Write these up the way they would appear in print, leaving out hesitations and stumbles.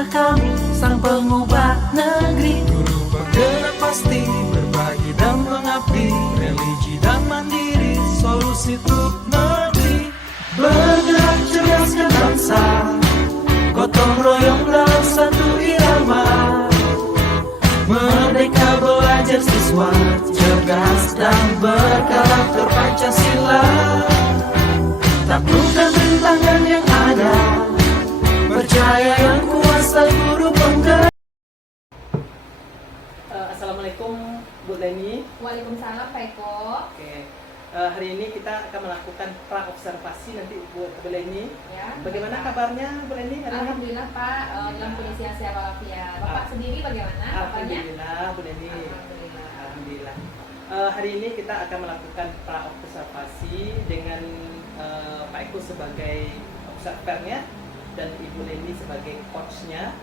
Tuhanlah kami, sang pengubah negeri. Guru penggerak pasti, berbagi dan mengabdi, religi dan mandiri, solusi untuk negeri. Bergerak cerdaskan bangsa, gotong royong dalam satu irama. Merdeka belajar siswa, cerdas dan berkarakter Pancasila. Taklukkan rintangan yang ada, percaya yang kuasa guru penggerak. Assalamualaikum Bu Leni. Waalaikumsalam Pak Eko. Oke. Hari ini kita akan melakukan pra-observasi nanti Bu Leni. Ya. Bagaimana kabarnya Bu Leni hari ini? Alhamdulillah Pak, dalam kondisi yang sehat walafiat. Bapak sendiri bagaimana kabarnya? Alhamdulillah Bu Leni. Alhamdulillah. Alhamdulillah. Hari ini kita akan melakukan pra-observasi dengan Pak Eko sebagai observernya dan Ibu Leni sebagai coachnya.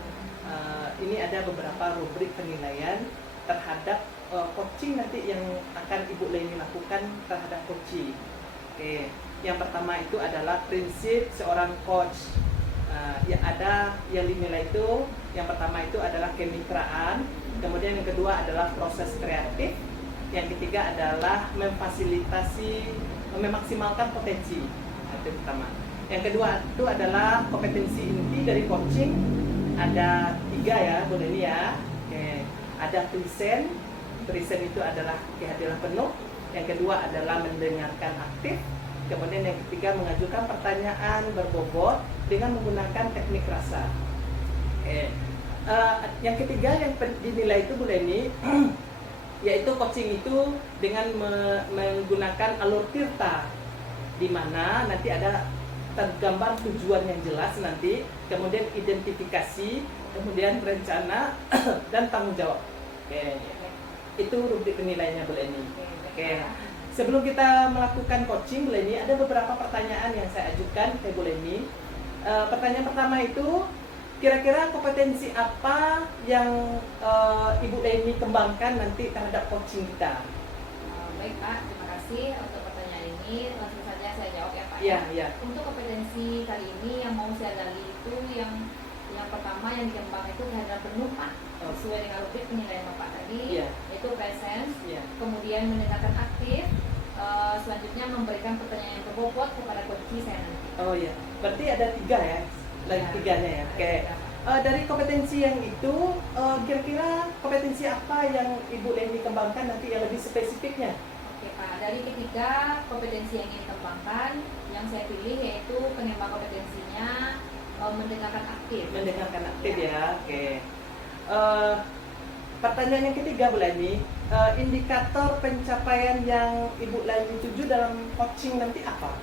Ini ada beberapa rubrik penilaian terhadap coaching nanti yang akan Ibu Leni lakukan terhadap coaching. Oke, yang pertama itu adalah prinsip seorang coach. Yang ada yang dinilai itu, yang pertama itu adalah kemitraan, kemudian yang kedua adalah proses kreatif, yang ketiga adalah memaksimalkan potensi. Itu pertama. Yang kedua itu adalah kompetensi inti dari coaching. Ada 3 ya, Bu Leni ya. Oke. Ada present itu adalah kehadiran penuh. Yang kedua adalah mendengarkan aktif. Kemudian yang ketiga mengajukan pertanyaan berbobot dengan menggunakan teknik rasa. Oke. Yang ketiga yang dinilai itu Bu Leni yaitu coaching itu dengan menggunakan alur tirta, di mana nanti ada tergambar tujuan yang jelas nanti, kemudian identifikasi, kemudian rencana dan tanggung jawab. Oke. Itu rubrik penilaiannya Bu Leni. Oke. Sebelum kita melakukan coaching Bu Leni, ada beberapa pertanyaan yang saya ajukan ke Bu Leni. Pertanyaan pertama itu, kira-kira kompetensi apa yang Ibu Leni kembangkan nanti terhadap coaching kita? Baik Pak, terima kasih untuk pertanyaan ini. Langsung saja saya jawab ya Pak. Iya. Untuk kompetensi kali ini yang mau saya gali itu yang pertama yang dikembangkan itu kehadiran penuh Pak. Sesuai dengan rubrik penilaian Bapak tadi, yaitu presence, kemudian mendengarkan aktif, selanjutnya memberikan pertanyaan yang berbobot kepada coach saya nanti. Oh iya, berarti ada 3 ya, lagi 3-nya ya. Oke. Dari kompetensi yang itu, kira-kira kompetensi apa yang Ibu Leni kembangkan nanti yang lebih spesifiknya? Oke Pak, dari ketiga kompetensi yang ingin dikembangkan, yang saya pilih yaitu pengembang kompetensinya mendengarkan aktif. Mendengarkan aktif ya, oke. Pertanyaan yang ketiga Bu Leni, indikator pencapaian yang Ibu Leni tuju dalam coaching nanti apa?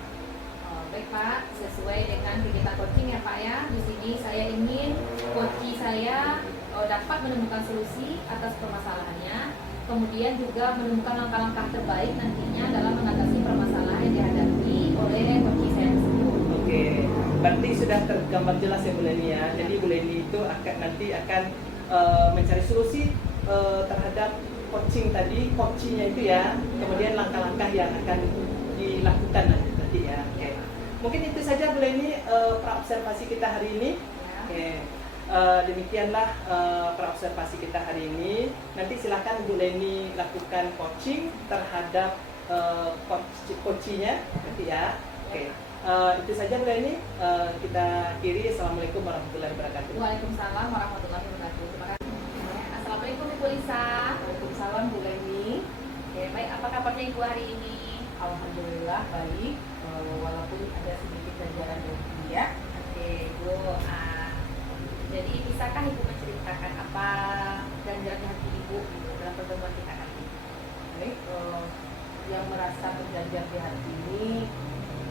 Baik Pak, sesuai dengan kegiatan coaching ya Pak ya. Di sini saya ingin coach saya dapat menemukan solusi atas permasalahannya, kemudian juga menemukan langkah-langkah terbaik nantinya dalam mengatasi permasalahan yang dihadapi oleh coach saya tersebut. Oke, berarti sudah tergambar jelas ya Bu Leni ya. Jadi Bu Leni itu nanti akan mencari solusi terhadap coaching tadi, coachingnya itu ya, kemudian langkah-langkah yang akan dilakukan nanti ya. Oke. Mungkin itu saja Bu Leni pra-observasi kita hari ini. Oke. Demikianlah pra-observasi kita hari ini. Nanti silakan Bu Leni lakukan coaching terhadap coachingnya nanti ya. Oke. Itu saja Bu Leni. Kita akhiri. Assalamualaikum warahmatullahi wabarakatuh. Waalaikumsalam warahmatullahi wabarakatuh. Terima kasih. Assalamualaikum Ibu Lisa. Waalaikumsalam Bu Leni. Baik, apa kabarnya Ibu hari ini? Alhamdulillah baik, walaupun ada sedikit ganjaran hobi ya. Oke Bu, jadi bisakah Ibu menceritakan apa ganjaran di hati Ibu dalam pertemuan kita kali ini? Baik, yang merasa terganjar di hati ini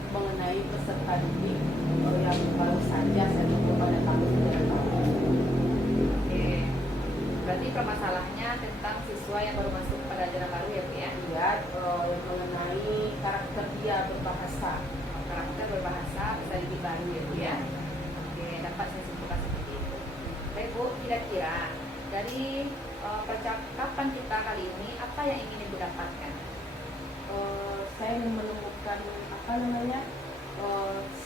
mengenai peserta didik yang baru saja saya tunggu pada tahun 9 tahun. Oke, berarti permasalahannya tentang siswa yang baru masuk pada ajaran baru ya Bu ya? Iya, yang mengenai karakter dia berbahasa. Karakter berbahasa bisa didik baru ya Bu ya? Oke, dapat saya simpulkan seperti itu. Baik Bu, kira-kira dari percakapan kita kali ini apa yang ingin Ibu dapatkan? Saya menemukan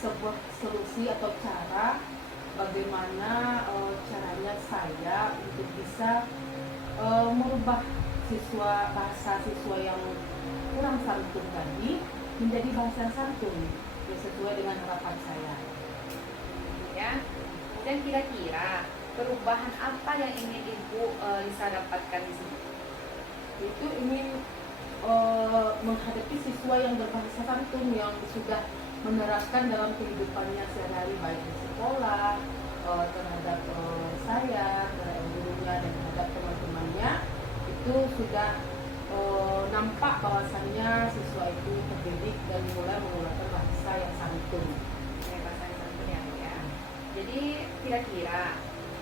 sebuah solusi atau cara bagaimana caranya saya untuk bisa merubah bahasa siswa yang kurang santun tadi menjadi bahasa santun yang sesuai dengan harapan saya. Ya. Dan kira-kira perubahan apa yang ingin Ibu Lisa dapatkan di sini? Itu ingin menghadapi siswa yang berbahasa santun yang sudah menerapkan dalam kehidupannya sehari-hari baik di sekolah, terhadap saya, terhadap gurunya dan terhadap teman-temannya, itu sudah nampak bahwasannya siswa itu terdidik dan mulai menggunakan bahasa yang santun. Bahasa yang santun ya. Jadi kira-kira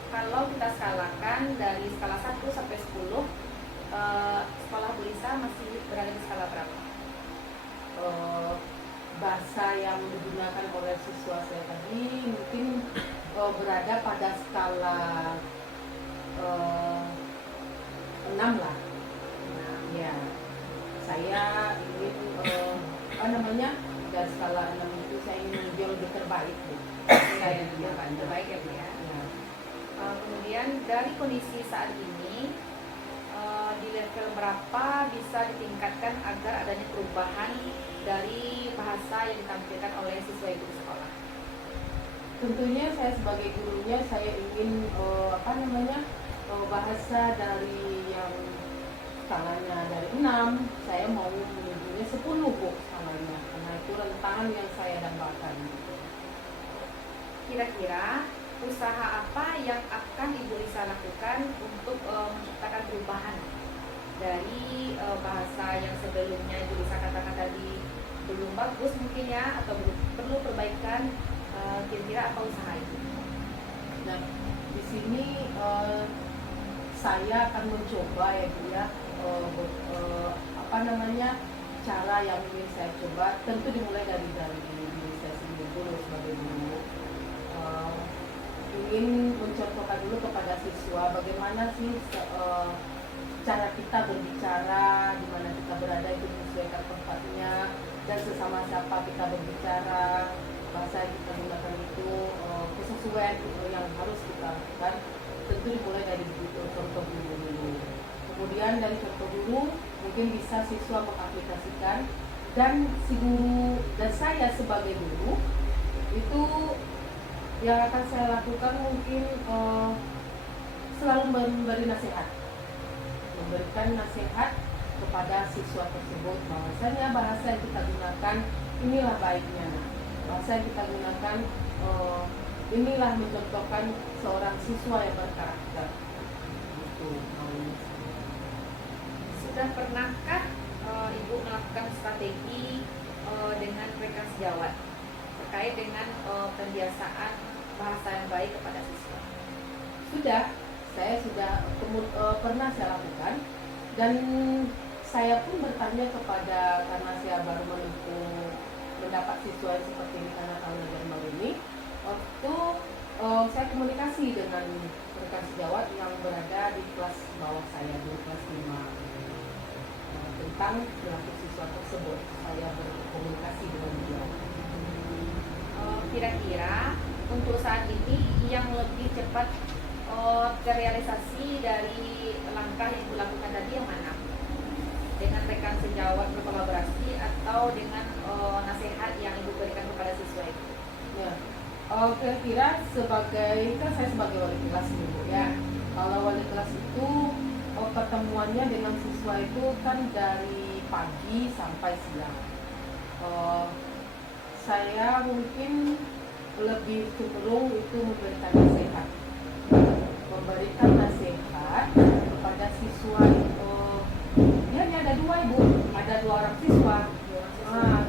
kalau kita skalakan dari skala 1 sampai 10, sekolah Bu Lisa masih berada di skala berapa? Bahasa yang digunakan oleh siswa saya tadi mungkin berada pada skala 6 lah. Ya, saya ingin dari skala 6 itu saya ingin menuju lebih terbaik. Saya Terbaik ya Bu ya. Ya. Kemudian dari kondisi saat ini di level berapa bisa ditingkatkan agar adanya perubahan dari bahasa yang ditampilkan oleh siswa Ibu di sekolah? Tentunya saya sebagai gurunya saya ingin bahasa dari yang skalanya dari 6 saya mau menujunya 10 Bu skalanya, karena itu rentangan yang saya dambakan. Kira-kira usaha apa yang akan Ibu Lisa lakukan untuk menciptakan perubahan dari bahasa yang sebelumnya Ibu Lisa katakan tadi belum bagus mungkin ya, atau perlu perbaikan, kira-kira apa usaha itu? Nah, di sini saya akan mencoba ya Bu ya, cara yang ingin saya coba tentu dimulai dari diri saya sendiri dulu sebagai guru. Ingin mencontohkan dulu kepada siswa bagaimana sih cara kita berbicara, di mana kita berada itu menyesuaikan tempatnya, dan sesama siapa kita berbicara, bahasa yang kita gunakan itu kesesuaian yang harus kita lakukan. Tentu dimulai dari contoh dulu. Kemudian dari contoh dulu mungkin bisa siswa mengaplikasikan, dan si guru dan saya sebagai guru itu yang akan saya lakukan mungkin selalu memberikan nasihat kepada siswa tersebut bahwasanya bahasa yang kita gunakan inilah baiknya. Bahasa yang kita gunakan inilah mencontohkan seorang siswa yang berkarakter. Itu. Sudah pernahkah Ibu melakukan strategi dengan rekan sejawat terkait dengan pembiasaan bahasa yang baik kepada siswa? Sudah, saya sudah pernah saya lakukan, dan saya pun bertanya karena saya baru mendapat siswa yang seperti ini karena tahun ajaran baru ini. Waktu saya komunikasi dengan rekan sejawat yang berada di kelas bawah saya, di kelas 5, tentang perilaku siswa tersebut. Saya berkomunikasi dengan dia. Kira-kira untuk saat ini yang lebih cepat terrealisasi dari langkah yang dilakukan tadi yang mana? Dengan rekan sejawat berkolaborasi atau dengan nasihat yang Ibu berikan kepada siswa itu? Ya, kira-kira kan saya sebagai wali kelas dulu ya. Kalau wali kelas itu pertemuannya dengan siswa itu kan dari pagi sampai siang. Saya mungkin lebih cenderung itu memberikan nasihat kepada siswa itu. Dia hanya ada 2 Ibu, ada 2 orang siswa.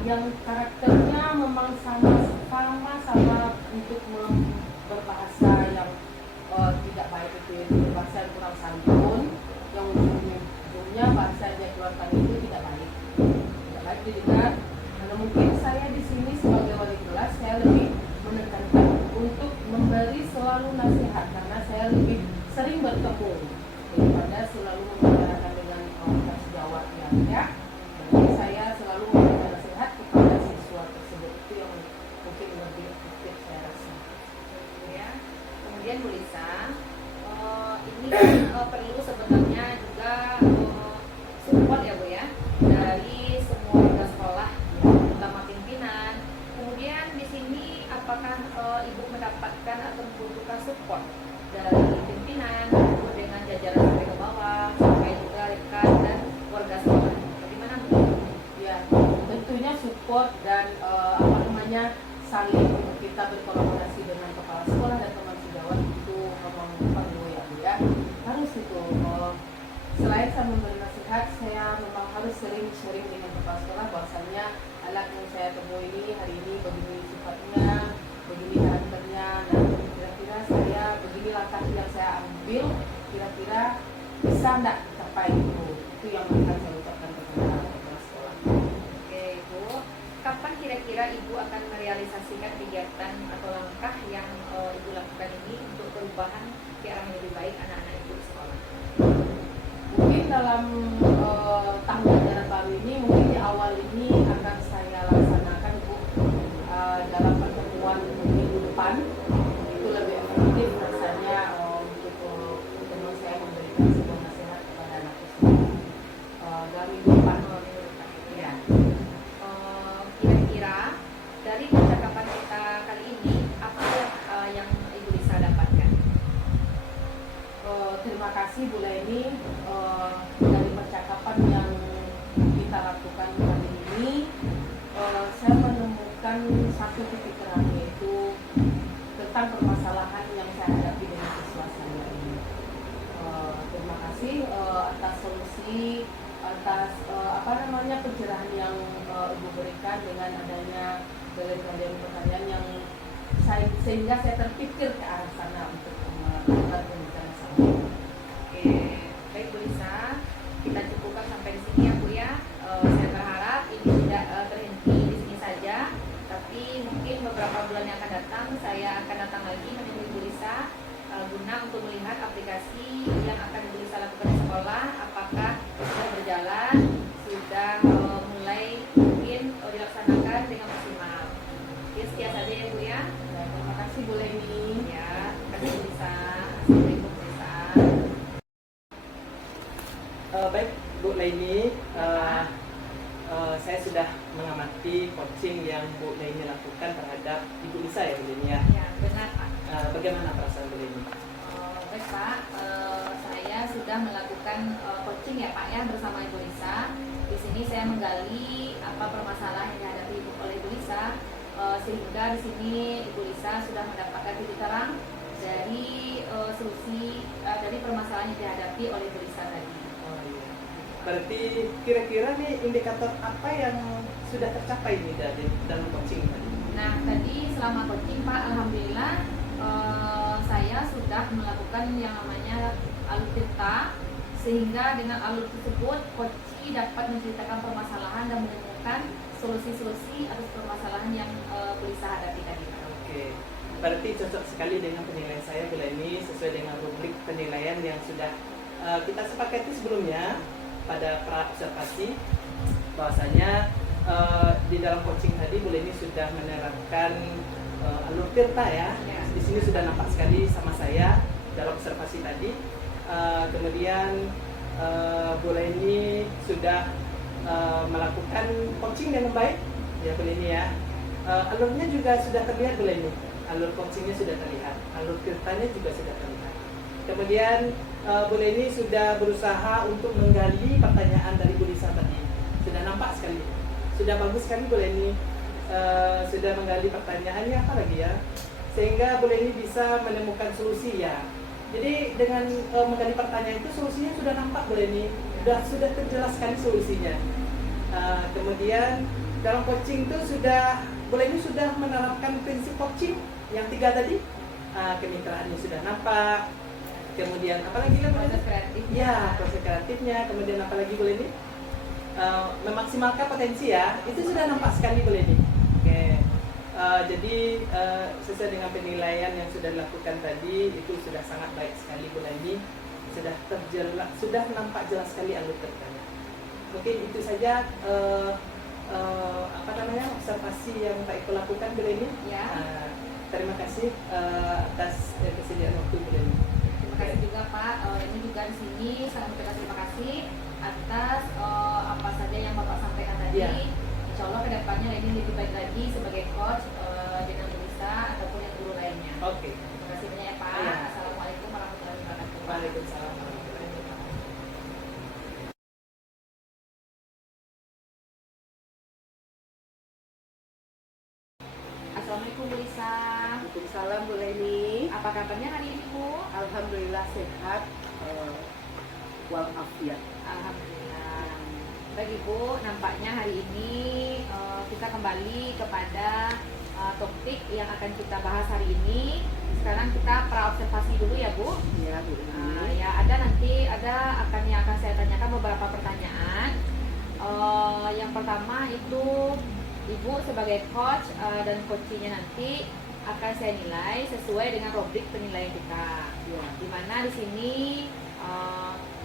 Yang karakternya memang sama untuk berbahasa yang tidak baik itu, bahasa yang kurang santun, yang ujungnya bahasa yang dia keluarkan itu tidak baik didengar. Karena mungkin saya di sini sebagai wali kelas saya lebih menekankan untuk memberi selalu nasihat, karena saya lebih sering bertemu daripada selalu membicarakan dengan orang sejawat ya. Jadi saya selalu memberikan nasihat kepada siswa tersebut, itu yang mungkin lebih efektif saya rasa. Ya. support dan apa namanya saling kita berkolaborasi dengan kepala sekolah dan teman sejawat itu memang perlu ya Bu ya. Harus itu. Selain saya memberi nasihat, saya memang harus sering sharing dengan kepala sekolah bahwasanya anak yang saya temui ini hari ini begini sifatnya, begini karakternya. Nah, kira-kira saya begini langkah yang saya ambil, kira-kira bisa enggak tercapai itu. Itu yang akan saya ucapkan kepada kepala sekolah. Oke Ibu, kapan kira-kira Ibu akan merealisasikan kegiatan atau langkah yang Ibu lakukan ini untuk perubahan ke arah yang lebih baik anak-anak Ibu di sekolah? Mungkin dalam tahun ajaran baru ini, mungkin di awal ini akan saya laksanakan Bu dalam pertemuan minggu depan. Itu lebih efektif rasanya untuk teman saya memberikan sebuah nasihat kepada anak tersebut dalam minggu depan. Ya. Kira-kira dari percakapan kita kali ini apa yang Ibu bisa dapatkan? Terima kasih Bu Leni dari percakapan yang kita lakukan kali ini. Saya menemukan satu titik terang, yaitu tentang permasalahan yang saya hadapi dengan siswa saya ini. Terima kasih atas solusi, atas pencerahan yang Ibu berikan dengan adanya kalian pertanyaan yang sehingga saya terpikir ke arah sana untuk melakukan pembicaraan sama. Oke, baik Bu Lisa, kita cukupkan sampai di sini ya Bu ya. Saya berharap ini tidak berhenti di sini saja, tapi mungkin beberapa bulan yang akan datang saya akan datang lagi menemui Bu Lisa guna untuk melihat aplikasi yang akan Bu Lisa lakukan di sekolah, apakah sudah berjalan, sudah mulai mungkin dilaksanakan dengan maksimal. Oke, sekian saja ya Bu ya. Terima kasih Bu Leni. Ya, terima kasih Bu Lisa. Assalamualaikum Bu Lisa. Baik Bu Leni, saya sudah mengamati coaching yang Bu Leni lakukan terhadap Ibu Lisa ya Bu Leni ya. Ya, benar Pak. Bagaimana perasaan Bu Leni? Baik Pak, saya sudah melakukan coaching ya Pak ya bersama Ibu Lisa. Di sini saya menggali apa permasalahan yang dihadapi oleh Ibu Lisa, sehingga di sini Ibu Lisa sudah mendapatkan titik terang dari solusi dari permasalahan yang dihadapi oleh Ibu Lisa tadi. Oh iya. Berarti kira-kira nih indikator apa yang sudah tercapai nih dari dalam coaching tadi? Nah tadi selama coaching Pak, alhamdulillah saya sudah melakukan yang namanya alur cerita, sehingga dengan alur tersebut coach dapat menceritakan permasalahan dan menemukan solusi-solusi atas permasalahan yang Bu Lisa hadapi tadi. Oke, berarti cocok sekali dengan penilaian saya Bu Leni, sesuai dengan rubrik penilaian yang sudah kita sepakati sebelumnya pada pra observasi, bahwasanya di dalam coaching tadi Bu Leni sudah menerapkan alur tirta ya. Di sini sudah nampak sekali sama saya dalam observasi tadi. Kemudian Bu Leni sudah melakukan coaching dengan baik ya Bu Leni ya. Alurnya juga sudah terlihat Bu Leni. Alur coachingnya sudah terlihat, alur tirtanya juga sudah terlihat. Kemudian Bu Leni sudah berusaha untuk menggali pertanyaan dari Bu Lisa tadi. Sudah nampak sekali, sudah bagus sekali Bu Leni. Sudah menggali pertanyaannya apa lagi ya, sehingga Bu Leni bisa menemukan solusi ya. Jadi dengan menggali pertanyaan itu solusinya sudah nampak Bu Leni, sudah terjelas sekali solusinya. Kemudian dalam coaching itu Bu Leni sudah menerapkan prinsip coaching yang 3 tadi. Kemitraannya sudah nampak. Kemudian apalagi Proses kreatifnya. Ya, proses kreatifnya. Kemudian apalagi Bu Leni? Memaksimalkan potensi ya. Itu sudah nampak sekali Bu Leni. Oke. Jadi sesuai dengan penilaian yang sudah dilakukan tadi, itu sudah sangat baik sekali Bu Leni. Sudah nampak jelas sekali alur ceritanya. Mungkin itu saja observasi yang Pak Eko lakukan Bu Leni. Ya. Terima kasih atas kesediaan waktu Bu Leni. Terima kasih juga Pak. Ini juga di sini saya mengucapkan terima kasih atas apa saja yang Bapak sampaikan tadi. Ya. Insya Allah kedepannya ini lebih baik lagi sebagai coach dengan Bu Lisa ataupun yang guru lainnya. Oke. Terima kasih banyak ya Pak. Ya. Assalamualaikum warahmatullahi wabarakatuh. Waalaikumsalam. Assalamualaikum Bu Lisa. Waalaikumsalam Bu Leni. Apa kabarnya hari ini Bu? Alhamdulillah sehat walafiat. Alhamdulillah. Baik Ibu, nampaknya hari ini kita kembali kepada topik yang akan kita bahas hari ini. Sekarang kita praobservasi dulu ya Bu. Iya Bu Leni. Ya yang akan saya tanyakan beberapa pertanyaan. Yang pertama itu Ibu sebagai coach dan coachingnya nanti akan saya nilai sesuai dengan rubrik penilaian kita. Ya. Dimana di sini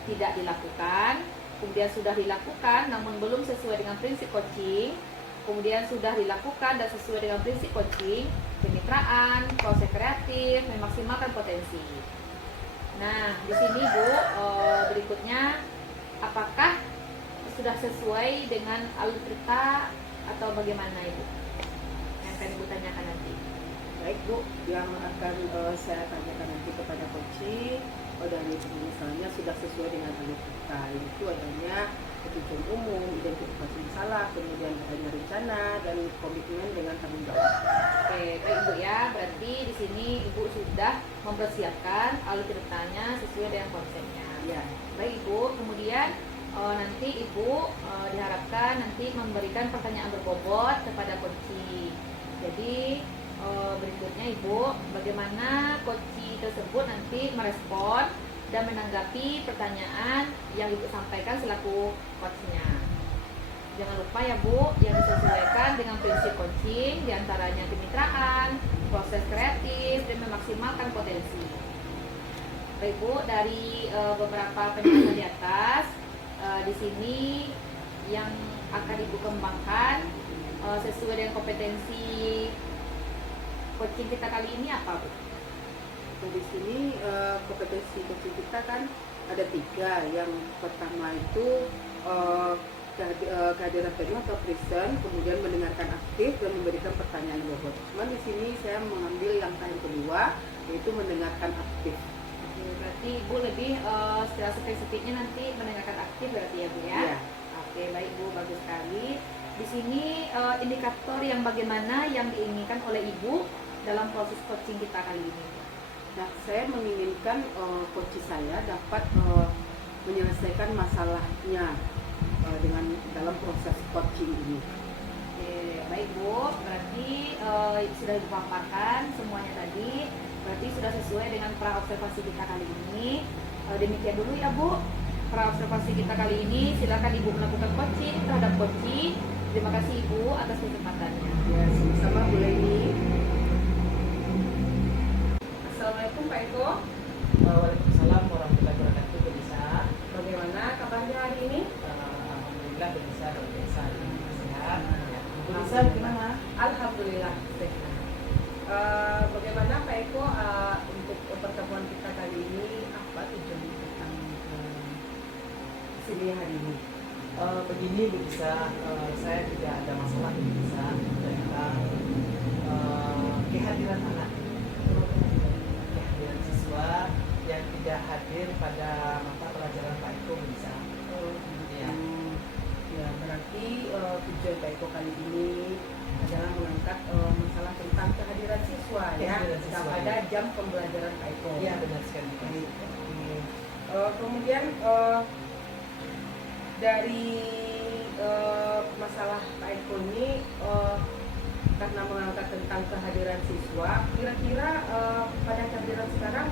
tidak dilakukan, kemudian sudah dilakukan namun belum sesuai dengan prinsip coaching, kemudian sudah dilakukan dan sesuai dengan prinsip coaching, kemitraan, proses kreatif, memaksimalkan potensi. Nah, di sini Bu, berikutnya apakah sudah sesuai dengan alur cerita atau bagaimana Ibu? Yang akan Ibu tanyakan nanti. Baik Bu, yang akan saya tanyakan nanti kepada coaching dari misalnya sudah sesuai dengan alur kita, itu adanya tujuan umum, identifikasi masalah, kemudian adanya rencana dan komitmen dengan tanggung jawab. Oke, baik Ibu ya. Berarti di sini Ibu sudah mempersiapkan alur ceritanya sesuai dengan konsepnya. Ya. Baik Ibu, kemudian nanti Ibu diharapkan nanti memberikan pertanyaan berbobot kepada coaching. Jadi berikutnya Ibu, bagaimana coaching tersebut nanti merespon dan menanggapi pertanyaan yang Ibu sampaikan selaku coachnya. Jangan lupa ya Bu, yang disesuaikan dengan prinsip coaching, diantaranya kemitraan, proses kreatif, dan memaksimalkan potensi. Baik Bu, dari beberapa penjelasan di atas, di sini yang akan Ibu kembangkan sesuai dengan kompetensi coaching kita kali ini apa Bu? Di sini kompetensi coaching kita kan ada 3. Yang pertama itu kehadiran penuh atau present, kemudian mendengarkan aktif dan memberikan pertanyaan bobot. Cuman di sini saya mengambil langkah yang kedua, yaitu mendengarkan aktif. Oke, berarti Ibu lebih secara spesifiknya nanti mendengarkan aktif berarti ya Bu ya? Iya. Oke, baik Bu, bagus sekali. Di sini indikator yang bagaimana yang diinginkan oleh Ibu dalam proses coaching kita kali ini. Nah, saya menginginkan coach saya dapat menyelesaikan masalahnya dengan dalam proses coaching ini. Oke, baik Bu, berarti sudah dipaparkan semuanya tadi. Berarti sudah sesuai dengan praobservasi kita kali ini. Demikian dulu ya Bu, praobservasi kita kali ini. Silakan Ibu melakukan coaching terhadap coaching. Terima kasih Ibu atas kesempatannya. Ya, sama-sama Bu Leni. Assalamualaikum Pak Eko. Waalaikumsalam warahmatullahi wabarakatuh. Bu Lisa. Bagaimana kabarnya hari ini? Alhamdulillah Bu Lisa luar biasa. Sehat. Ya. Bu Lisa gimana? Alhamdulillah sehat. Bagaimana Pak Eko untuk pertemuan kita kali ini, apa tujuan tentang sini hari ini? Begini Bu Lisa, saya tidak ada masalah Bu Lisa tentang kehadiran anak, kehadiran siswa yang tidak hadir pada mata pelajaran Pak Eko Bu Lisa. Ya. Ya, berarti tujuan Pak Eko kali ini adalah mengangkat masalah tentang kehadiran siswa ya Kehadiran siswa, pada jam pembelajaran Pak Eko. Iya benar sekali. Baik. Kemudian dari masalah Pak Eko ini karena mengangkat tentang kehadiran siswa, kira-kira pada kehadiran sekarang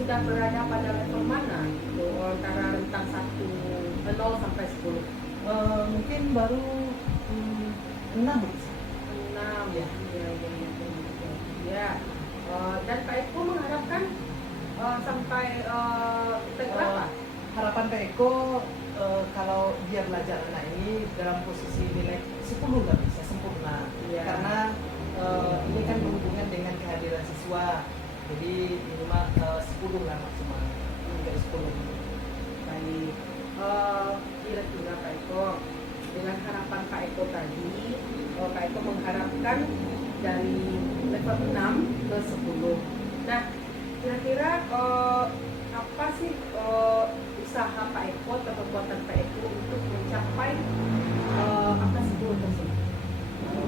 sudah berada pada level mana? Itu antara rentang 0 sampai 10. Mungkin baru 6 Bu Lisa. 6 Ya. Ya. Dan Pak Eko mengharapkan sampai berapa? Harapan Pak Eko kalau dia belajar anak ini dalam posisi nilai 10 nggak bisa sempurna. Iya. Karena ini kan berhubungan dengan kehadiran siswa, jadi minimal 10 lah maksimal, hingga 10. Baik. Kira-kira Pak Eko, dengan harapan Pak Eko tadi, Pak Eko mengharapkan dari level 6 ke 10. Nah, kira-kira apa sih usaha Pak Eko atau kekuatan Pak Eko untuk mencapai angka 10 tersebut?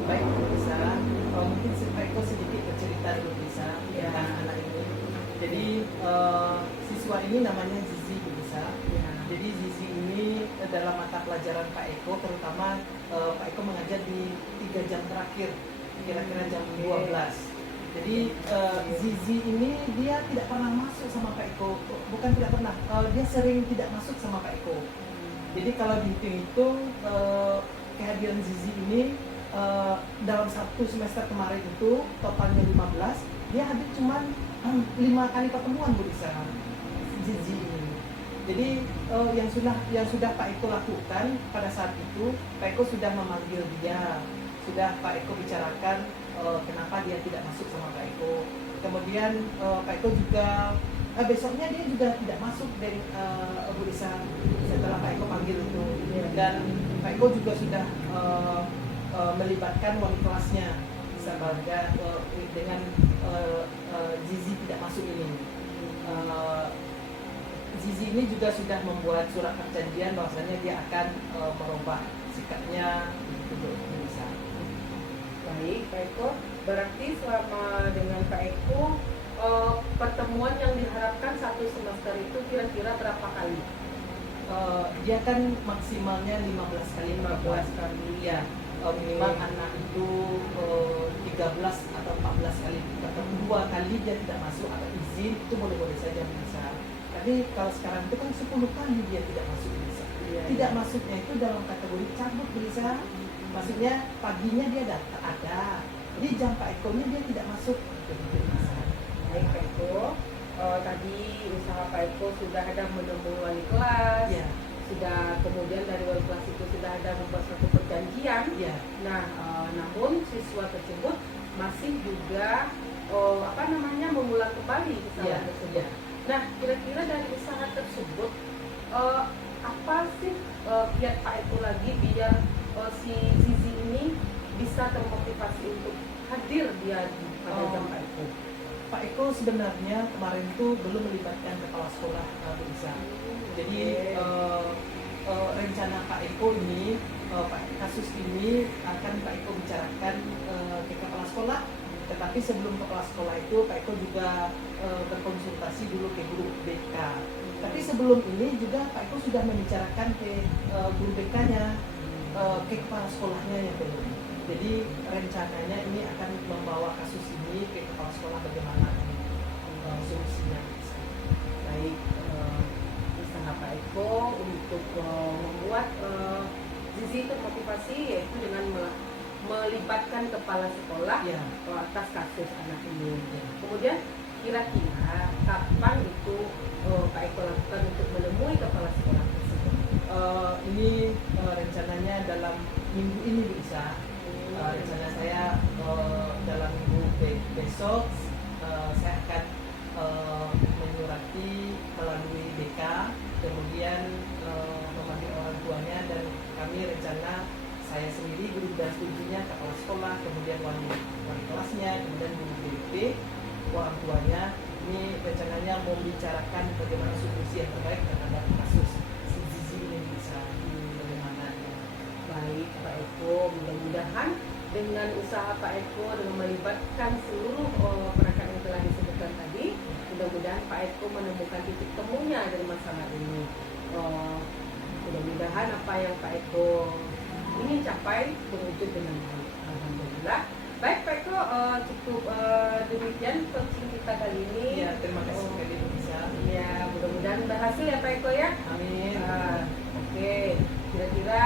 Baik Bu Lisa, mungkin si Pak Eko ini namanya Zizi bisa. Ya. Jadi Zizi ini dalam mata pelajaran Pak Eko, terutama Pak Eko mengajar di 3 jam terakhir, kira-kira jam 12. Jadi Zizi ini dia tidak pernah masuk sama Pak Eko, bukan tidak pernah, dia sering tidak masuk sama Pak Eko. Jadi kalau dihitung-hitung kehadiran Zizi ini dalam 1 semester kemarin itu totalnya 15, dia hadir cuma 5 kali pertemuan Bu Lisa, Zizi ini. Jadi yang sudah Pak Eko lakukan pada saat itu, Pak Eko sudah memanggil dia, sudah Pak Eko bicarakan kenapa dia tidak masuk sama Pak Eko. Kemudian Pak Eko juga besoknya dia juga tidak masuk dari Bu Lisa setelah Pak Eko panggil itu. Dan Pak Eko juga sudah melibatkan wali kelasnya sebagai dengan Zizi tidak masuk ini. Zizi ini juga sudah membuat surat perjanjian bahwasanya dia akan merubah sikapnya untuk bisa. Baik, Pak Eko. Berarti selama dengan Pak Eko pertemuan yang diharapkan 1 semester itu kira-kira berapa kali? Dia kan maksimalnya 15 kali. 15 kali. Ya, minimal anak itu 13 atau 14 kali. Atau 2 kali dia tidak masuk atau izin, itu boleh-boleh saja bisa. Tapi kalau sekarang itu kan 10 kali dia tidak masuk bisa. Tidak masuknya itu dalam kategori cabut bisa. Maksudnya paginya dia datang ada, di jam Pak Eko-nya dia tidak masuk. Baik, Pak Eko. Tadi usaha Pak Eko sudah ada menemui wali kelas, Ya. sudah kemudian dari wali kelas itu sudah ada membuat suatu perjanjian. Ya. Nah, namun siswa tersebut masih juga mengulang kembali kesalahan Ya. tersebut. Ya. Nah, kira-kira dari usaha tersebut apa sih kiat Pak Eko lagi biar si Zizi ini bisa termotivasi untuk hadir dia pada jam Pak Eko? Pak Eko sebenarnya kemarin tuh belum melibatkan kepala sekolah bisa. Jadi rencana Pak Eko ini, kasus ini akan Pak Eko bicarakan ke kepala sekolah. Tetapi sebelum kepala sekolah itu Pak Eko juga berkonsultasi dulu ke guru BK. Tapi sebelum ini juga Pak Eko sudah membicarakan ke guru BK-nya, ke kepala sekolahnya yang belum. Jadi rencananya ini akan membawa kasus ini ke kepala sekolah bagaimana solusinya. Baik, usaha Pak Eko untuk membuat Zizi termotivasi yaitu dengan melibatkan kepala sekolah Ya. atas kasus anak ini. Kemudian kira-kira kapan itu Pak Eko lakukan untuk menemui kepala sekolah tersebut? Ini rencananya dalam minggu ini bisa. Rencana saya dalam minggu besok saya akan menyurati melalui BK, kemudian memanggil orang tuanya, dan kami rencana saya sendiri guru dan studinya, kepala sekolah, kemudian wali kelasnya, kemudian guru BP, orang tuanya. Ini rencananya mau membicarakan bagaimana solusi yang terbaik terhadap kasus si Zizi ini bisa bagaimana. Baik, Pak Eko, mudah-mudahan dengan usaha Pak Eko dengan melibatkan seluruh perangkat yang telah disebutkan tadi, mudah-mudahan Pak Eko menemukan titik temunya dari masalah ini. Mudah-mudahan apa yang Pak Eko ingin capai terwujud dengan baik. Alhamdulillah. Baik, Pak Eko, cukup demikian coaching kita kali ini. Ya, terima kasih sekali bisa. Ya, mudah-mudahan berhasil ya Pak Eko ya. Amin. Oke, kira-kira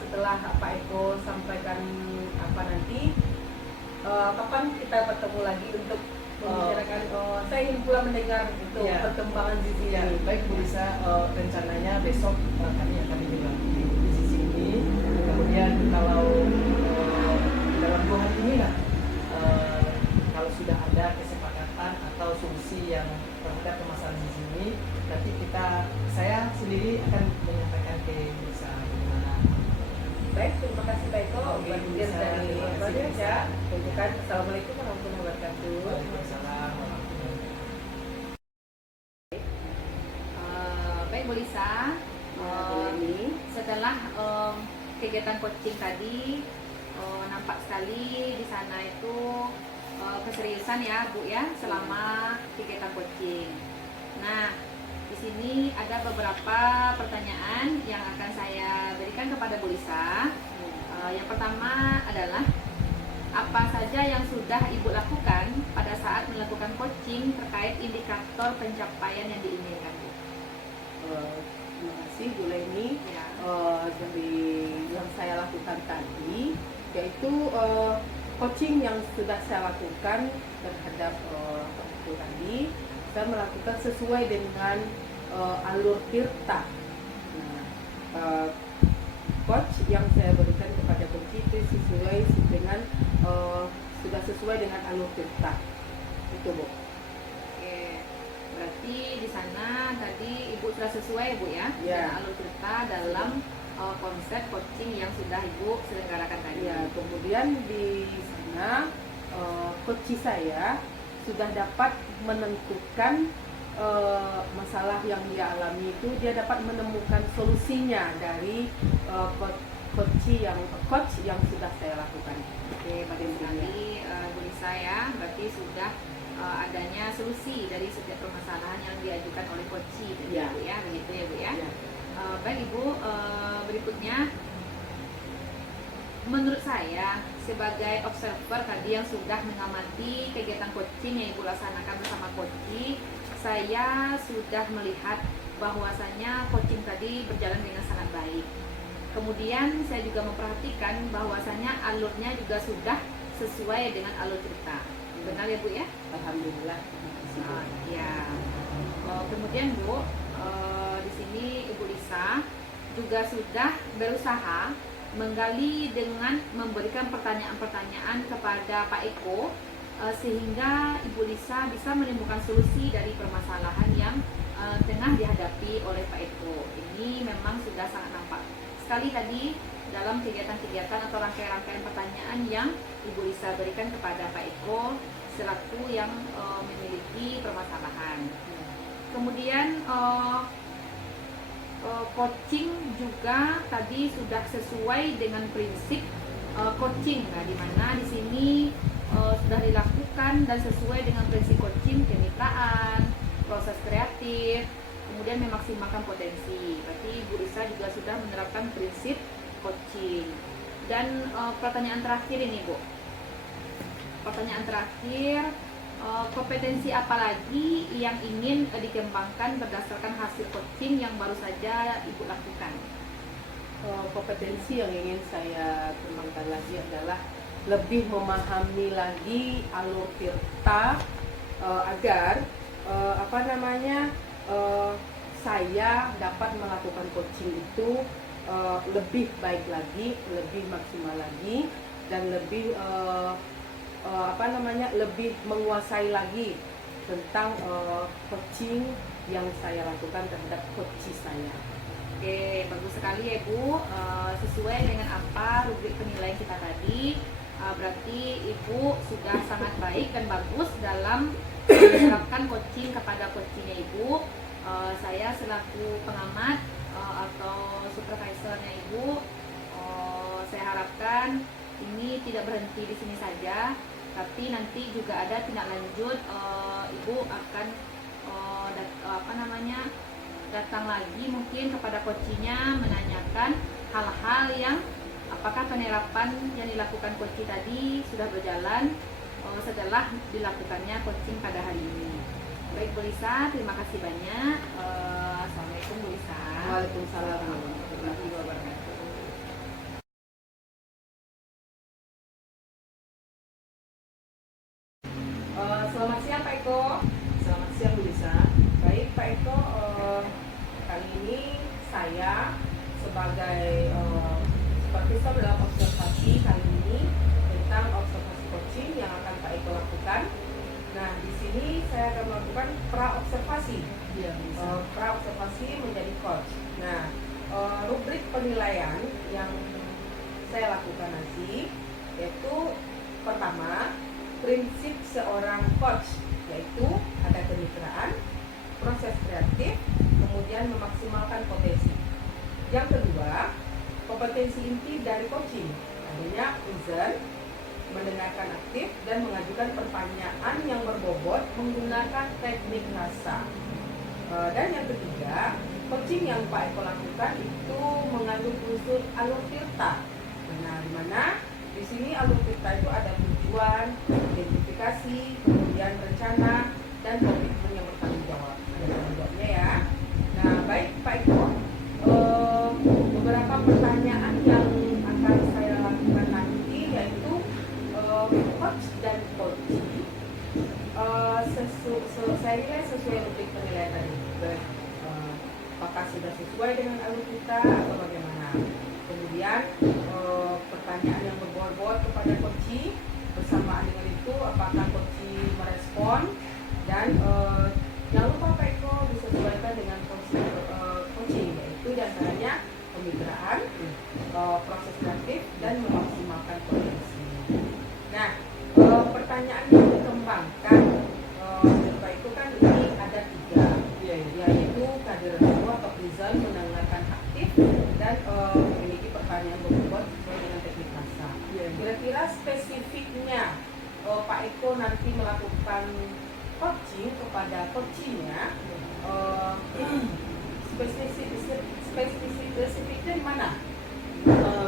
setelah Pak Eko sampaikan apa nanti, kapan kita bertemu lagi untuk membicarakan? Saya ingin pula mendengar itu Ya. perkembangan Zizi Ya, ini. baik Bu Lisa, rencananya besok kami akan juga di sisi ini. Kemudian kalau dalam 2 hari ini lah, kalau sudah ada kesepakatan atau solusi yang terhadap permasalahan di sini, nanti saya sendiri akan menyampaikan ke Bu Lisa bagaimana. Baik, terima kasih Pak Eko. Oke, Bagian bisa. dari Terima kasih, Bapak bisa. ya. Tunjukkan Assalamualaikum warahmatullahi wabarakatuh. Waalaikumsalam warahmatullahi wabarakatuh. Baik Bu Lisa, Ini setelah kegiatan coaching tadi, nampak sekali di sana itu keseriusan ya Bu ya selama kegiatan coaching. Nah, Di sini ada beberapa pertanyaan yang akan saya berikan kepada Bu Lisa. Yang pertama adalah, apa saja yang sudah Ibu lakukan pada saat melakukan coaching terkait indikator pencapaian yang diinginkan, Bu? Terima kasih Bu Leni. Ya. Dari yang saya lakukan tadi, yaitu coaching yang sudah saya lakukan terhadap itu tadi, saya melakukan sesuai dengan alur tirta. Nah, coach yang saya berikan kepada coach itu sesuai dengan sudah sesuai dengan alur tirta. Itu Bu. Oke, berarti di sana tadi Ibu sudah sesuai, Bu, ya, Ya. dengan alur cerita dalam konsep coaching yang sudah Ibu selenggarakan tadi. Ya, kemudian di sana coach saya sudah dapat menentukan masalah yang dia alami itu, dia dapat menemukan solusinya dari coach yang sudah saya lakukan. Oke, bagus sekali, Bu Lisa, ya. Berarti sudah adanya solusi dari setiap permasalahan yang diajukan oleh coach tadi, Ya. Bu, ya. Begitu ya, Bu, ya. Ya. Baik Ibu, berikutnya, menurut saya sebagai observer tadi yang sudah mengamati kegiatan coaching yang Ibu laksanakan bersama coach, saya sudah melihat bahwasanya coaching tadi berjalan dengan sangat baik. Kemudian saya juga memperhatikan bahwasanya alurnya juga sudah sesuai dengan alur cerita. Benar ya, Bu, ya? Alhamdulillah. Terima kasih, Bu. Ya. Kemudian, Bu, di sini Ibu Lisa juga sudah berusaha menggali dengan memberikan pertanyaan-pertanyaan kepada Pak Eko, sehingga Ibu Lisa bisa menemukan solusi dari permasalahan yang tengah dihadapi oleh Pak Eko. Ini memang sudah sangat nampak sekali tadi dalam kegiatan-kegiatan atau rangkaian-rangkaian pertanyaan yang Ibu Lisa berikan kepada Pak Eko selaku yang memiliki permasalahan. Kemudian coaching juga tadi sudah sesuai dengan prinsip coaching. Nah, di mana di sini sudah dilakukan dan sesuai dengan prinsip coaching, kemitraan, proses kreatif, kemudian memaksimalkan potensi. Berarti Bu Lisa juga sudah menerapkan prinsip coaching. Dan pertanyaan terakhir ini, Bu. Pertanyaan terakhir, kompetensi apa lagi yang ingin dikembangkan berdasarkan hasil coaching yang baru saja Ibu lakukan? Kompetensi yang ingin saya kembangkan lagi adalah lebih memahami lagi alur tirta agar saya dapat melakukan coaching itu lebih baik lagi, lebih maksimal lagi, dan lebih lebih menguasai lagi tentang coaching yang saya lakukan terhadap coach saya. Oke, bagus sekali ya, Bu. Sesuai dengan apa rubrik penilaian kita tadi, berarti Ibu sudah sangat baik dan bagus dalam menerapkan coaching kepada coachingnya Ibu. Saya selaku pengamat atau supervisornya Ibu, saya harapkan ini tidak berhenti di sini saja, tapi nanti juga ada tindak lanjut. Ibu akan datang lagi mungkin kepada coachingnya, menanyakan hal-hal yang apakah penerapan yang dilakukan coaching tadi sudah berjalan setelah dilakukannya coaching pada hari ini. Baik, Bu Lisa, terima kasih banyak. Assalamualaikum, Bu Lisa. Waalaikumsalam warahmatullahi wabarakatuh. Selamat siang Pak Eko. Selamat siang Bu Lisa. Baik Pak Eko, kali ini saya sebagai supervisor dalam observasi kali ini tentang observasi coaching yang akan Pak Eko lakukan. Nah, di sini saya akan melakukan pra-observasi. Iya, Pra-observasi menjadi coach. Nah, rubrik penilaian yang saya lakukan nanti yaitu pertama, prinsip seorang coach, yaitu ada kemitraan, proses kreatif, kemudian memaksimalkan potensi. Yang kedua, kompetensi inti dari coaching, adanya listen, mendengarkan aktif, dan mengajukan pertanyaan yang berbobot menggunakan teknik rasa. Dan yang ketiga, coaching yang Pak Eko lakukan itu mengandung unsur alur tirta. Nah, di mana di sini alur tirta itu ada tujuan, identifikasi, kemudian rencana, dan komitmen yang bertanggung jawab. Ada tanggung jawabnya ya. Nah, baik Pak Eko, beberapa pertanyaan yang akan saya lakukan nanti yaitu coach dan coaching. Saya nilai sesuai untuk penilaian tadi. Apakah sudah sesuai dengan alur kita atau bagaimana? Kemudian pertanyaan yang berbobot kepada coaching, bersamaan dengan itu apakah coaching merespon, dan jangan lupa Pak Eko disesuaikan dengan coaching, yaitu diantaranya pemitraan, proses kreatif, dan memaksimalkan potensi. Nah, pertanyaan yang dikembangkan Pak Eko kan ini ada 3, yaitu kader atau Rizal mendengarkan aktif dan memiliki pertanyaan berbobot sesuai dengan teknik rasa. Kira-kira spesifiknya Pak Eko nanti melakukan coaching kepada coachingnya, spesifiknya di mana?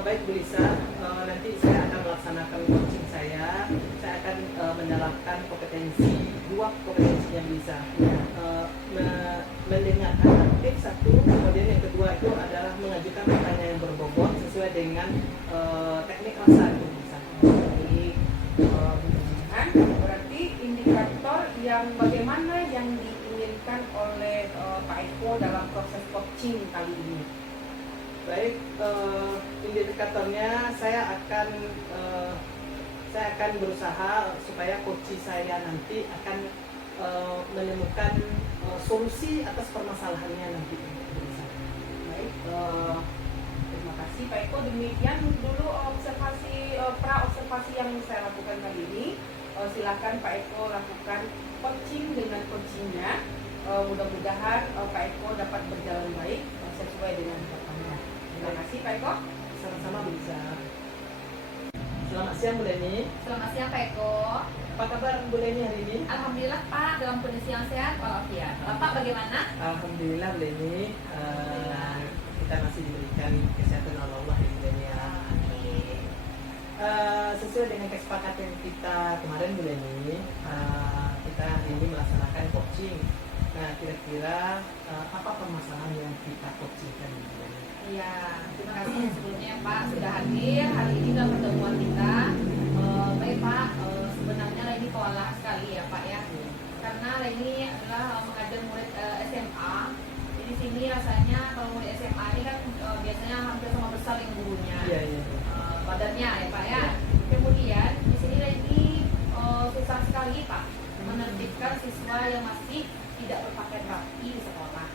Baik Bu Lisa, nanti saya akan melaksanakan coaching saya akan mendapatkan dua kompetensi yang bisa mendengarkan aktif satu, kemudian yang kedua itu adalah mengajukan pertanyaan yang berbobot sesuai dengan teknik rasa itu bisa. Berarti indikator yang bagaimana yang diinginkan oleh Pak Eko dalam proses coaching kali ini? Baik, indikatornya saya akan berusaha supaya coaching saya nanti akan menemukan solusi atas permasalahannya nanti. Baik, terima kasih Pak Eko. Demikian dulu observasi yang saya lakukan kali ini. Silakan Pak Eko lakukan coaching dengan coachingnya. Mudah-mudahan Pak Eko dapat berjalan baik sesuai dengan harapannya. Terima kasih Pak Eko. Sama-sama bisa. Selamat siang Bu Leni. Selamat siang Pak Eko. Apa kabar Bu Leni hari ini? Alhamdulillah Pak, dalam kondisi yang sehat walafiat. Bapak bagaimana? Alhamdulillah Bu Leni. Kita masih diberikan kesehatan oleh Allah ya Bu Leni ya. Sesuai dengan kesepakatan kita kemarin Bu Leni, kita hari ini melaksanakan coaching. Nah, kira-kira apa permasalahan yang kita coachingkan Bu Leni? Iya, terima kasih sebelumnya Pak sudah hadir hari ini dalam pertemuan kita. Baik Pak, sebenarnya Leni kewalahan sekali ya Pak ya, karena Leni adalah mengajar murid SMA. Jadi di sini rasanya kalau murid SMA ini kan biasanya hampir sama besar dengan gurunya. Iya. Badannya ya Pak ya. Kemudian di sini Leni susah sekali Pak menertibkan siswa yang masih tidak berpakaian rapi di sekolah.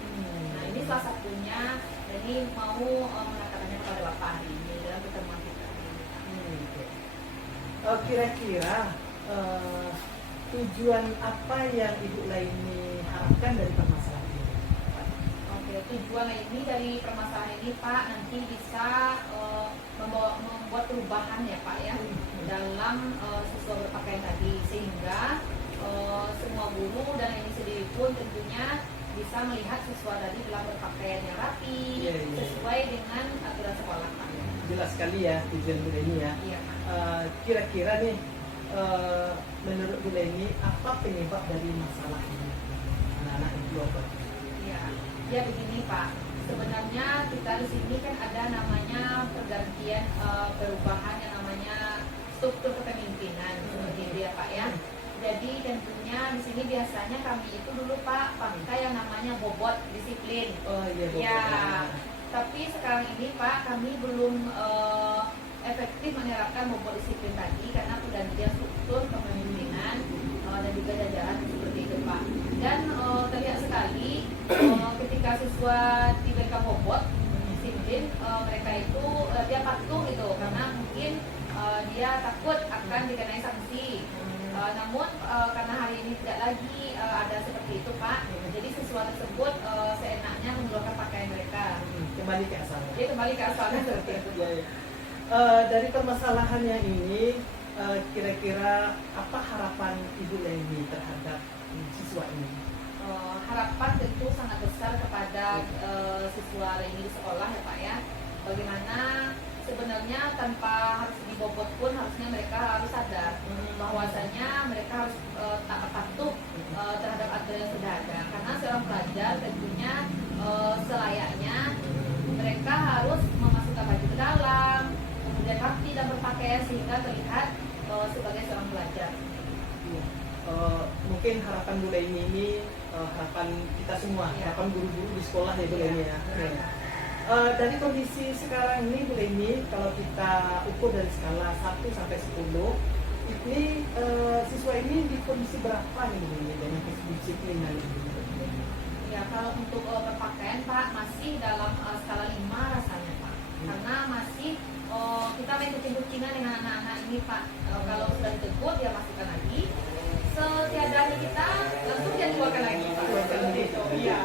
Nah ini salah satunya. Jadi mau mengatakannya kepada Bapak hari ini dalam pertemuan kita. Kira-kira tujuan apa yang Ibu Laini harapkan dari permasalahan ini? Oke, tujuan ini dari permasalahan ini Pak nanti bisa membuat perubahan ya Pak ya dalam siswa berpakaian tadi, sehingga semua guru dan ini sendiri pun tentunya bisa melihat siswa tadi telah berpakaian yang rapi, sesuai dengan aturan sekolah Pak. Jelas sekali ya tujuan Bu Leni ya. Iya Pak. Kira-kira nih menurut Bu Leni apa penyebab dari masalah ini anak-anak introvert? Ya begini Pak. Sebenarnya kita di sini kan ada namanya pergantian perubahan yang namanya struktur kepemimpinan seperti itu ya Pak ya. Jadi tentunya di sini biasanya kami itu dulu Pak pakai yang namanya bobot disiplin. Oh iya bobot. Ya. Tapi sekarang ini Pak kami belum efektif menerapkan bobot disiplin tadi karena pergantian struktur kepemimpinan dan juga jajaran seperti itu Pak. Dan terlihat sekali ketika siswa diberikan bobot disiplin mereka itu dia patuh itu karena mungkin dia takut akan dikenai sanksi. Namun karena hari ini tidak lagi ada seperti itu Pak, jadi siswa tersebut seenaknya mengeluarkan pakaian mereka. Kembali ke asalnya. Dia kembali ke asalnya seperti itu. Dari permasalahannya ini, kira-kira apa harapan Ibu Leni terhadap siswa ini? harapan tentu sangat besar kepada siswa ini di sekolah ya Pak ya. Bagaimana sebenarnya tanpa harus dibobot pun harusnya mereka harus sadar bahwasanya mereka harus taat patuh terhadap aturan yang sudah ada. Karena seorang pelajar tentunya selayaknya mereka harus memasukkan baju ke dalam, kemudian rapi dan berpakaian sehingga terlihat sebagai seorang pelajar. Mungkin harapan Bu Leni ini harapan kita semua, harapan guru-guru di sekolah ya Bu Leni ya. Dari kondisi sekarang ini Bu Leni, kalau kita ukur dari skala 1 sampai 10, ini siswa ini di kondisi berapa nih Bu Leni dengan kedisiplinan ini? Ya, kalau untuk berpakaian Pak masih dalam skala 5 rasanya Pak. Karena masih kita main kucing-kucingan dengan anak-anak ini Pak. Kalau sudah ditegur dia masukkan lagi. Setiadanya kita langsung dia keluarkan lagi Pak. Iya.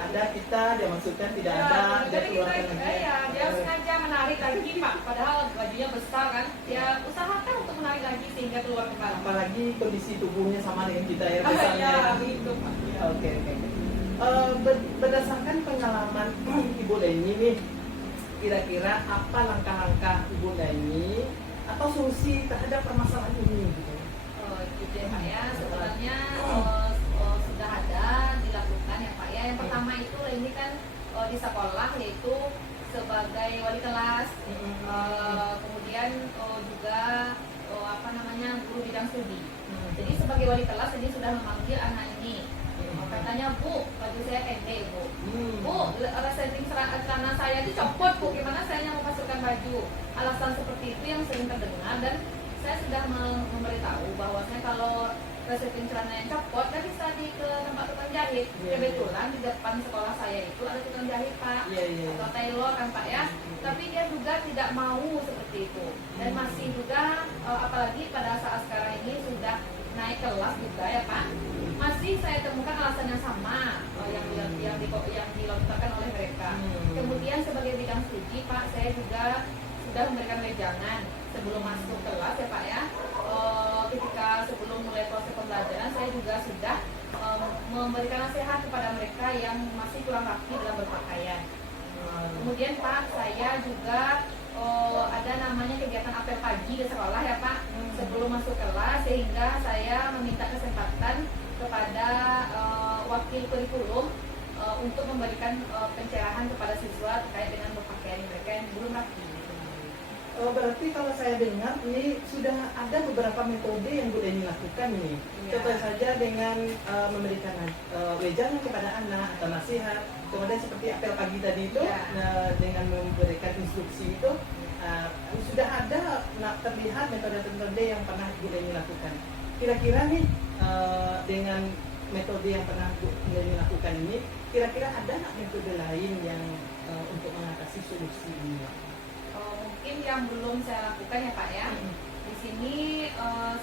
Ada kita dia masukkan, tidak ada dia keluarkan lagi. Ya, dia sengaja menarik lagi Pak. Padahal bajunya besar kan. Dia usahakan untuk menarik lagi sehingga keluar kembali. Apalagi kondisi tubuhnya sama dengan kita ya besarnya. Ya, gitu Pak. Oke. Berdasarkan pengalaman Ibu Leni nih, kira-kira apa langkah-langkah Ibu Leni atau solusi terhadap permasalahan ini gitu? Gitu ya Pak ya, sebenarnya sudah ada dilakukan ya Pak ya. Yang pertama itu ini kan di sekolah yaitu sebagai wali kelas, kemudian juga guru bidang studi. Jadi sebagai wali kelas ini sudah memanggil anak ini. Katanya, Bu, baju saya pendek Bu. Bu, setting celana saya dicopot Bu, gimana saya yang memasukkan baju? Alasan seperti itu yang sering terdengar dan saya sudah memberitahu bahwasanya kalau setting celana yang copot, kan bisa ke tempat tukang jahit. Kebetulan di depan sekolah saya itu ada tukang jahit Pak, atau tailor kan Pak ya. Tapi dia juga tidak mau seperti itu dan masih juga apalagi pada saat sekarang ini sudah naik kelas juga ya Pak, masih saya temukan alasan yang sama yang dilontarkan oleh mereka. Kemudian sebagai bidang studi Pak, saya juga sudah memberikan wejangan sebelum masuk kelas ya Pak ya. Ketika sebelum mulai proses pembelajaran saya juga sudah memberikan nasihat kepada mereka yang masih kurang rapi dalam berpakaian. Kemudian Pak, saya juga ada namanya kegiatan apel pagi di sekolah ya Pak, sebelum masuk kelas, sehingga saya meminta kesempatan kepada wakil kurikulum untuk memberikan pencerahan kepada siswa terkait dengan berpakaian mereka yang belum rapi. Berarti kalau saya dengar ini sudah ada beberapa metode yang Bu Leni lakukan ini. Contoh saja dengan memberikan wejangan kepada anak atau nasihat, kemudian seperti apel pagi tadi itu dengan memberikan instruksi itu sudah ada terlihat metode-metode yang pernah Bu Leni lakukan. Kira-kira nih dengan metode yang pernah Bu Leni lakukan ini, kira-kira ada nggak metode lain yang untuk mengatasi solusi ini? Mungkin yang belum saya lakukan ya Pak ya. Di sini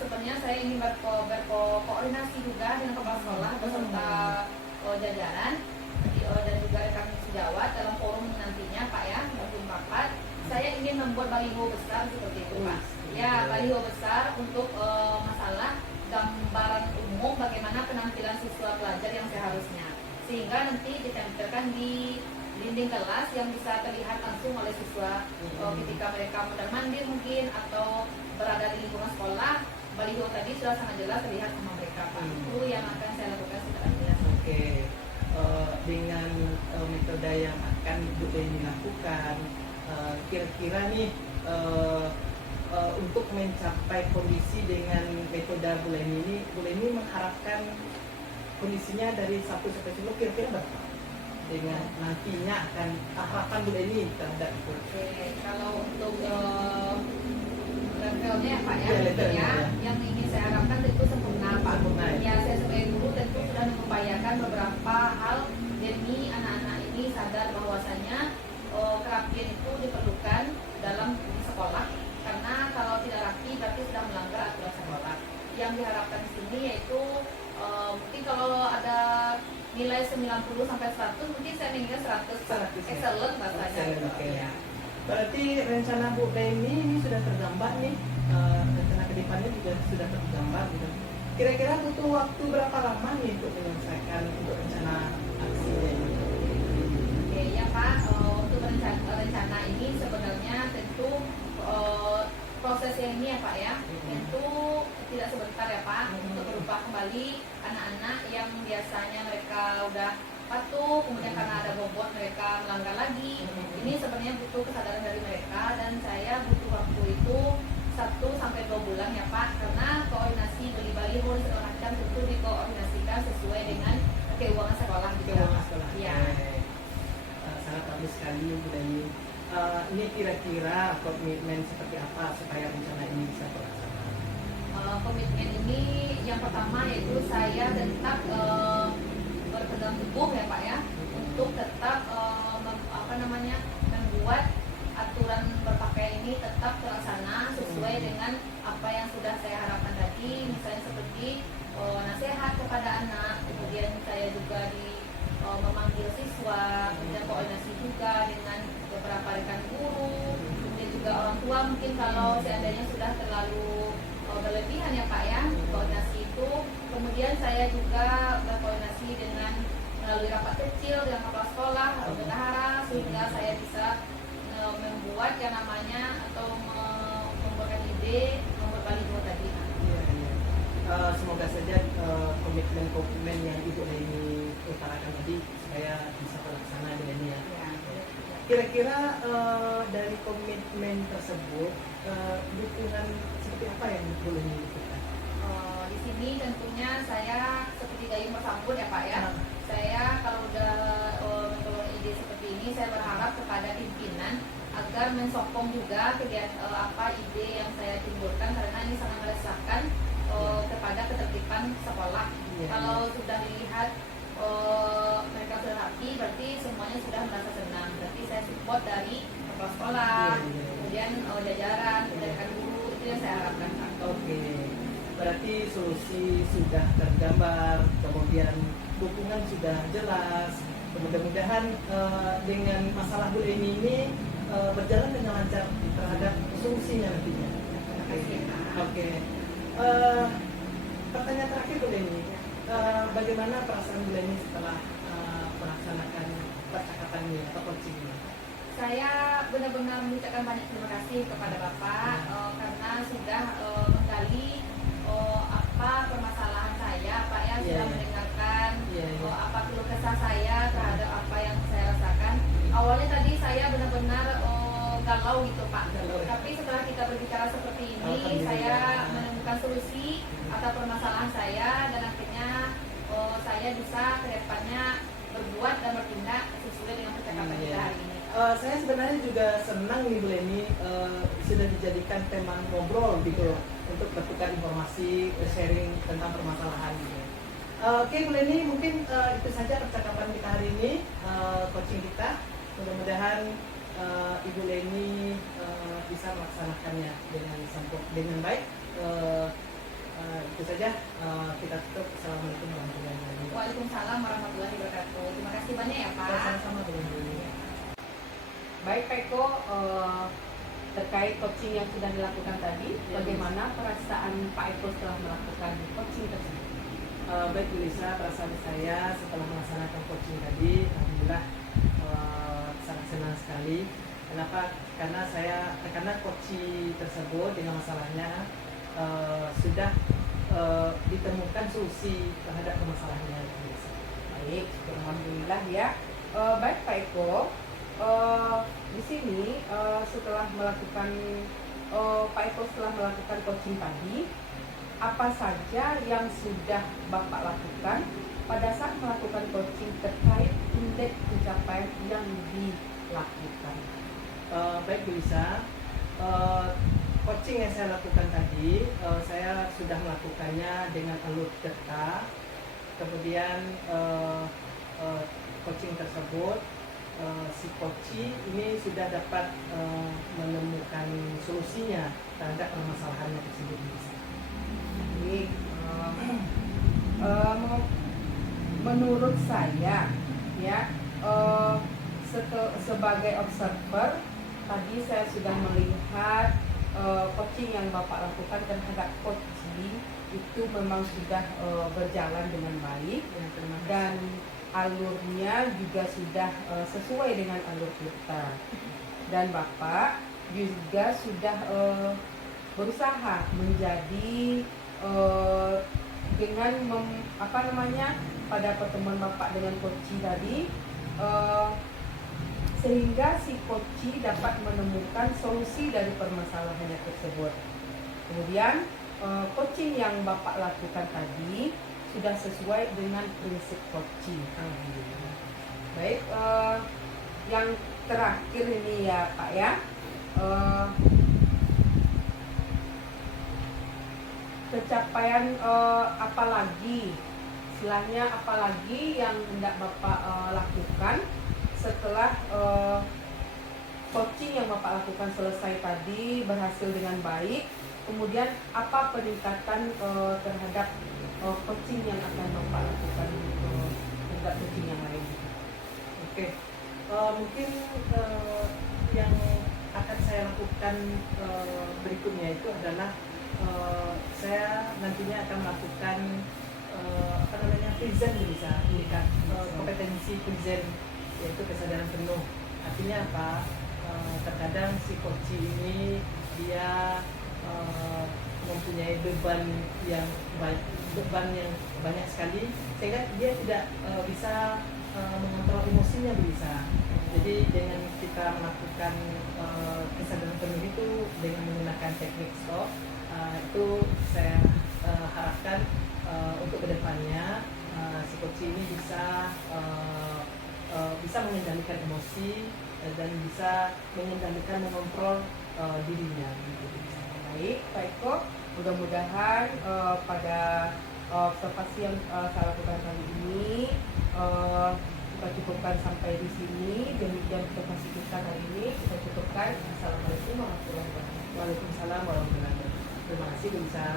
sebenarnya saya ingin berkoordinasi juga dengan kepala sekolah beserta jajaran dan juga rekan sejawat dalam forum nantinya Pak ya, forum rapat. Saya ingin membuat baliho besar seperti itu Pak. Ya, baliho besar untuk masalah gambaran umum bagaimana penampilan siswa pelajar yang seharusnya, sehingga nanti ditempelkan di dinding kelas yang bisa terlihat langsung oleh siswa ketika mereka mondar-mandir mungkin atau berada di lingkungan sekolah. Baliho tadi sudah sangat jelas terlihat sama mereka Pak. Itu yang akan saya lakukan secara jelas. Oke. Dengan metode yang akan Bu Leni lakukan, kira-kira nih untuk mencapai kondisi dengan metode Bu Leni ini, Bu Leni mengharapkan kondisinya dari 1 sampai 10 kira-kira berapa? Dengan nantinya akan harapan Bu Leni terhadap itu. Oke, kalau untuk levelnya ya Pak ya, levelnya, yang ingin saya harapkan tentu sempurna Pak. Ya, saya sebagai guru tentu sudah mengupayakan beberapa hal demi anak-anak ini sadar bahwasanya kerapian itu diperlukan dalam sekolah, karena kalau tidak rapi berarti sudah melanggar aturan sekolah. Yang diharapkan di sini yaitu mungkin kalau ada nilai 90 sampai 100, mungkin saya mengingat 100 excellent bahasanya. Ya. Berarti rencana Bu Leni ini sudah tergambar nih, rencana kedepannya juga sudah tergambar gitu. Kira-kira butuh waktu berapa lama nih untuk menyelesaikan untuk rencana aksinya ini? Oke ya Pak, untuk rencana ini sebenarnya tentu prosesnya ini ya Pak ya, tentu tidak sebentar ya Pak, untuk berubah kembali anak-anak yang biasanya mereka udah patuh, kemudian karena ada bobot mereka melanggar lagi. Ini sebenarnya butuh kesadaran dari mereka, dan saya butuh waktu itu 1-2 bulan ya Pak, karena koordinasi beli baliho segala macam tentu dikoordinasikan sesuai dengan keuangan sekolah gitu. Keuangan sekolah. Ya. Sangat bagus sekali Bu Deni. Ini kira-kira komitmen seperti apa supaya rencana ini bisa terlaksana? Komitmen ini yang pertama yaitu saya tetap berpegang teguh ya Pak ya, untuk tetap membuat aturan berpakaian ini tetap terlaksana sesuai dengan apa yang sudah saya harapkan tadi, misalnya seperti nasihat kepada anak, kemudian saya juga memanggil siswa, kemudian koordinasi juga dengan beberapa rekan guru, kemudian juga orang tua mungkin kalau seandainya sudah terlalu berlebihan ya Pak ya, koordinasi itu. Kemudian saya juga berkoordinasi dengan melalui rapat kecil dengan kepala sekolah, bendahara, sehingga saya bisa membuat yang namanya atau membuatkan ide nomor baliho tadi. Iya, iya. Semoga saja komitmen yang Ibu Leni utarakan tadi supaya bisa terlaksana dengan ini ya. Kira-kira dari komitmen tersebut dukungan seperti apa yang Ibu Leni butuhkan? Di sini tentunya saya seperti gayung bersambut ya Pak ya. Saya kalau udah mengelola ide seperti ini, saya berharap kepada pimpinan agar mensokong juga kegiatan ide yang saya timbulkan, karena ini sangat meresahkan kepada ketertiban sekolah. Kalau sudah dilihat mereka sudah rapi, berarti semuanya sudah merasa senang. Berarti saya support dari kepala sekolah, kemudian jajaran, kemudian guru, itu yang saya harapkan. Oke, berarti solusi sudah tergambar, kemudian dukungan sudah jelas. Mudah-mudahan dengan masalah Bu Leni ini berjalan dengan lancar terhadap solusinya nantinya. Oke. Pertanyaan terakhir Bu Leni, bagaimana perasaan Bu Leni setelah melaksanakan percakapannya atau coachingnya? Saya benar-benar mengucapkan banyak terima kasih kepada Bapak karena sudah menggali apa permasalahan saya, Pak ya, sudah mendengarkan apa keluh kesah saya terhadap apa yang saya rasakan. Awalnya tadi saya benar-benar galau gitu Pak, tapi setelah kita berbicara seperti ini, saya menemukan solusi atas permasalahan saya, dan akhirnya saya bisa ke depannya berbuat dan bertindak sesuai dengan percakapan kita hari ini. Saya sebenarnya juga senang nih Bu Leni sudah dijadikan teman ngobrol gitu untuk bertukar informasi, sharing tentang permasalahan gitu. Oke Bu Leni, mungkin itu saja percakapan kita hari ini, coaching kita. Mudah-mudahan Ibu Leni bisa melaksanakannya dengan baik. Itu saja, kita tutup. Assalamualaikum warahmatullahi wabarakatuh. Waalaikumsalam warahmatullahi wabarakatuh. Terima kasih banyak ya Pak. Sama-sama Bu Leni. Baik Pak Eko, terkait coaching yang sudah dilakukan tadi, bagaimana perasaan Pak Eko setelah melakukan coaching tersebut? Baik Bu Lisa, perasaan saya setelah melaksanakan coaching tadi, alhamdulillah sangat senang sekali. Kenapa? Karena coaching tersebut dengan masalahnya sudah ditemukan solusi terhadap permasalahannya. Baik, alhamdulillah ya. Baik Pak Eko, di sini setelah melakukan Pak Eko setelah melakukan coaching tadi, apa saja yang sudah Bapak lakukan pada saat melakukan coaching terkait indeks pencapaian yang dilakukan? Baik Bu Lisa, coaching yang saya lakukan tadi, saya sudah melakukannya dengan alur data. Kemudian coaching tersebut, si coaching ini sudah dapat menemukan solusinya terhadap permasalahannya tersebut. Baik, menurut saya ya, sebagai observer tadi saya sudah melihat coaching coaching yang Bapak lakukan terhadap coaching itu memang sudah berjalan dengan baik dan alurnya juga sudah sesuai dengan alur kita, dan Bapak juga sudah berusaha menjadi dengan pada pertemuan Bapak dengan coaching tadi, sehingga si coaching dapat menemukan solusi dari permasalahannya tersebut. Kemudian coaching yang Bapak lakukan tadi sudah sesuai dengan prinsip coaching. Baik, yang terakhir ini ya Pak ya, pencapaian apalagi yang hendak Bapak lakukan setelah coaching yang Bapak lakukan selesai tadi berhasil dengan baik. Kemudian apa peningkatan terhadap coaching yang akan Bapak lakukan terhadap coaching yang lain? Oke, mungkin yang akan saya lakukan berikutnya itu adalah saya nantinya akan melakukan present, bisa meningkat kompetensi present, yaitu kesadaran penuh. Artinya apa? Terkadang si coach ini dia mempunyai beban yang banyak sekali, sehingga dia tidak bisa mengontrol emosinya bisa. Jadi dengan kita melakukan kesadaran penuh itu dengan menggunakan teknik stop, itu saya harapkan untuk kedepannya si coach ini bisa mengendalikan emosi dan bisa mengontrol dirinya. Baik, Pak Eko, mudah-mudahan pada observasi yang saya lakukan kali ini kita cukupkan sampai di sini. Demikian observasi kita hari ini, kita cukupkan. Assalamualaikum warahmatullahi wabarakatuh. Waalaikumsalam warahmatullahi wabarakatuh. Terima kasih Bu Lisa.